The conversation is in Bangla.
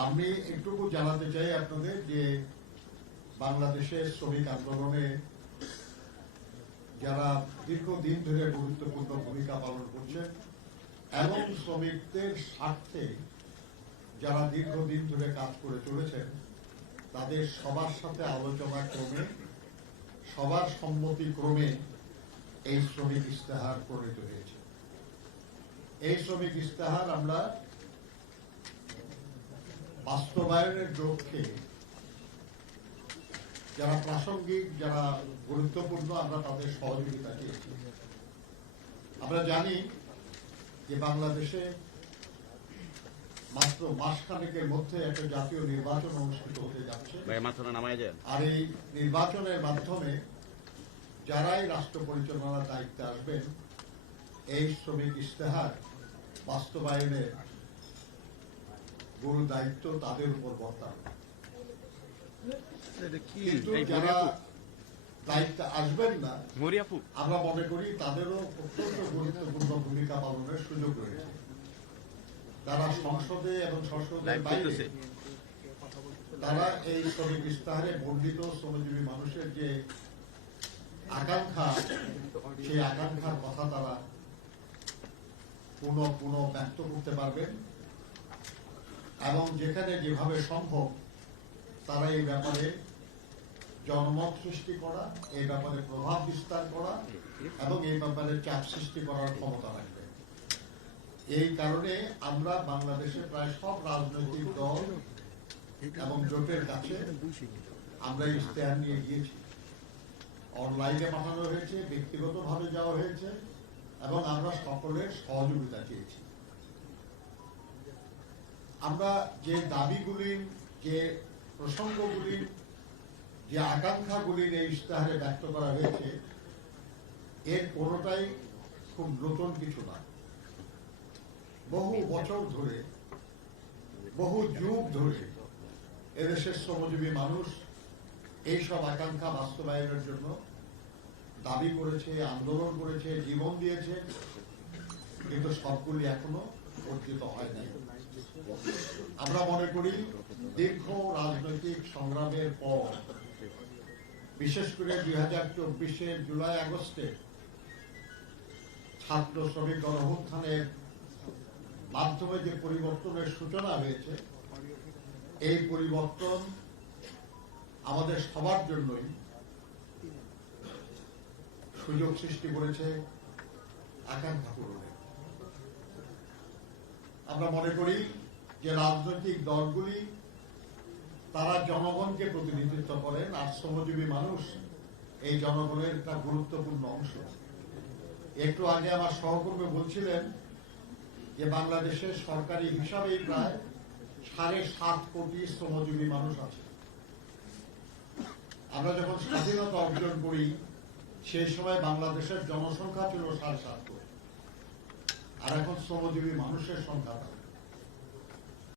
আমি একটুকু জানাতে চাই আপনাদের যে বাংলাদেশের শ্রমিক আন্দোলনে যারা দীর্ঘদিন ধরে গুরুত্বপূর্ণ ভূমিকা পালন করছেন এবং শ্রমিকদের স্বার্থে যারা দীর্ঘদিন ধরে কাজ করে চলেছেন তাদের সবার সাথে আলোচনা ক্রমে সবার সম্মতি ক্রমে এই শ্রমিক ইস্তেহার প্রণীত হয়েছে। এই শ্রমিক ইস্তেহার আমরা বাস্তবায়নের লক্ষ্যে যারা প্রাসঙ্গিক যারা গুরুত্বপূর্ণ আমরা তাদের সহযোগিতা চেয়েছি। আমরা জানি যে বাংলাদেশে মাত্র মাসখানেকের মধ্যে একটা জাতীয় নির্বাচন অনুষ্ঠিত হতে যাচ্ছে, আর এই নির্বাচনের মাধ্যমে যারাই রাষ্ট্র পরিচালনার দায়িত্বে আসবেন এই শ্রমিক ইস্তেহার বাস্তবায়নের গুরু দায়িত্ব তাদের উপর বর্তাবে। কিন্তু যারা দায়িত্বে আসবেন না আমরা মনে করি তাদেরও অত্যন্ত গুরুত্বপূর্ণ ভূমিকা পালনের সুযোগ রয়েছে। তারা সংসদে এবং সংসদের বাইরে তারা এই শ্রমিক ইস্তেহারে বর্ণিত শ্রমজীবী মানুষের যে আকাঙ্ক্ষা সেই আকাঙ্ক্ষার কথা তারা পুনঃ ব্যক্ত করতে পারবেন এবং যেখানে যেভাবে সম্ভব তারা এই ব্যাপারে জনমত সৃষ্টি করা, এই ব্যাপারে প্রভাব বিস্তার করা এবং এই ব্যাপারে চাপ সৃষ্টি করার ক্ষমতা রাখবে। এই কারণে আমরা বাংলাদেশের প্রায় সব রাজনৈতিক দল এবং জোটের কাছে আমরা ইশতেহার নিয়ে গিয়েছি। অনলাইনে পাঠানো হয়েছে, ব্যক্তিগতভাবে যাওয়া হয়েছে এবং আমরা সকলের সহযোগিতা চেয়েছি। আমরা যে দাবিগুলির, যে প্রসঙ্গগুলির, যে আকাঙ্ক্ষাগুলির এই ইশতেহারে ব্যক্ত করা হয়েছে এর কোনোটাই খুব নতুন কিছু না। বহু বছর ধরে, বহু যুগ ধরে এদেশের শ্রমজীবী মানুষ এইসব আকাঙ্ক্ষা বাস্তবায়নের জন্য দাবি করেছে, আন্দোলন করেছে, জীবন দিয়েছে, কিন্তু সবগুলি এখনো অর্জিত হয় নাই। আমরা মনে করি দীর্ঘ রাজনৈতিক সংগ্রামের পর, বিশেষ করে 2024 জুলাই আগস্টে ছাত্র শ্রমিক গণঅভ্যুত্থানের মাধ্যমে যে পরিবর্তনের সূচনা হয়েছে এই পরিবর্তন আমাদের সবার জন্যই সুযোগ সৃষ্টি করেছে আকাঙ্ক্ষা পূরণে। আমরা মনে করি যে রাজনৈতিক দলগুলি তারা জনগণকে প্রতিনিধিত্ব করেন আর শ্রমজীবী মানুষ এই জনগণের একটা গুরুত্বপূর্ণ অংশ। একটু আগে আমার সহকর্মী বলছিলেন যে বাংলাদেশের সরকারি হিসাবেই প্রায় 7.5 কোটি শ্রমজীবী মানুষ আছে। আমরা যখন স্বাধীনতা অর্জন করি সেই সময় বাংলাদেশের জনসংখ্যা ছিল 7.5 কোটি, আর এখন শ্রমজীবী মানুষের সংখ্যা